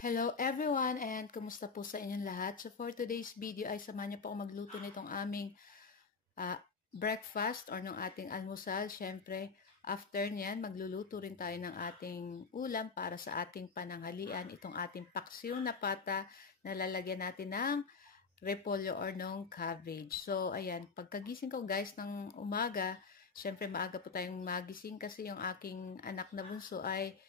Hello everyone and kumusta po sa inyong lahat? So for today's video ay samahan niyo po ako magluto nitong aming breakfast or ng ating almusal. Siyempre, after niyan, magluluto rin tayo ng ating ulam para sa ating pananghalian. Itong ating paksiw na pata na lalagyan natin ng repolyo or ng cabbage. So, ayan, pagkagising ko guys ng umaga, siyempre maaga po tayong magising kasi yung aking anak na bunso ay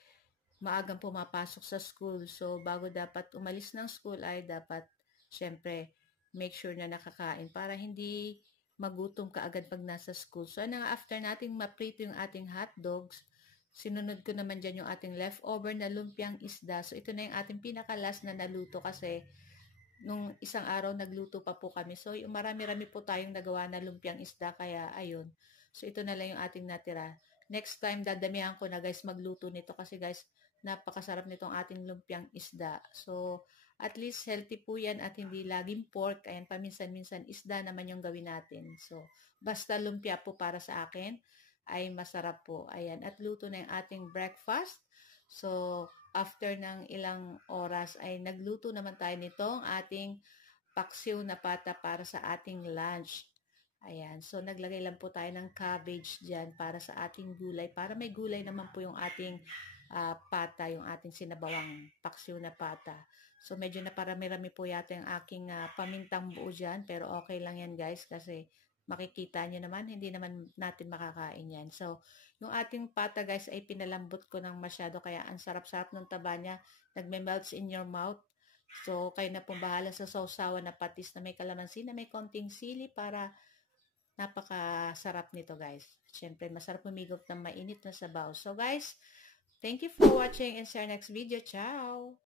maagang pumapasok sa school. So, bago dapat umalis ng school ay dapat, syempre, make sure na nakakain para hindi magutom ka agad pag nasa school. So, after nating maprito yung ating hot dogs, sinunod ko naman dyan yung ating leftover na lumpiang isda. So, ito na yung ating pinakalas na naluto kasi nung isang araw nagluto pa po kami. So, yung marami-rami po tayong nagawa na lumpiang isda. Kaya, ayun. So, ito na lang yung ating natira. Next time, dadamihan ko na guys magluto nito kasi guys, napakasarap nitong ating lumpiang isda. So, at least healthy po yan at hindi laging pork. Ayan, paminsan-minsan isda naman yung gawin natin. So, basta lumpia po para sa akin ay masarap po. Ayan, at luto na yung ating breakfast. So, after ng ilang oras ay nagluto naman tayo nitong ating paksiw na pata para sa ating lunch. Ayan, so naglagay lang po tayo ng cabbage dyan para sa ating gulay. Para may gulay naman po yung ating pata, yung ating sinabawang paksiw na pata. So medyo naparami-rami po yata yung aking pamintang buo dyan. Pero okay lang yan guys kasi makikita nyo naman, hindi naman natin makakain yan. So yung ating pata guys ay pinalambot ko ng masyado kaya ang sarap-sarap ng taba niya. Nagme-melts in your mouth. So kayo na pong bahala sa sausawan na patis na may kalamansi na may konting sili para napakasarap nito guys. Siyempre, masarap humigop ng mainit na sabaw. So guys, thank you for watching and see our next video. Ciao!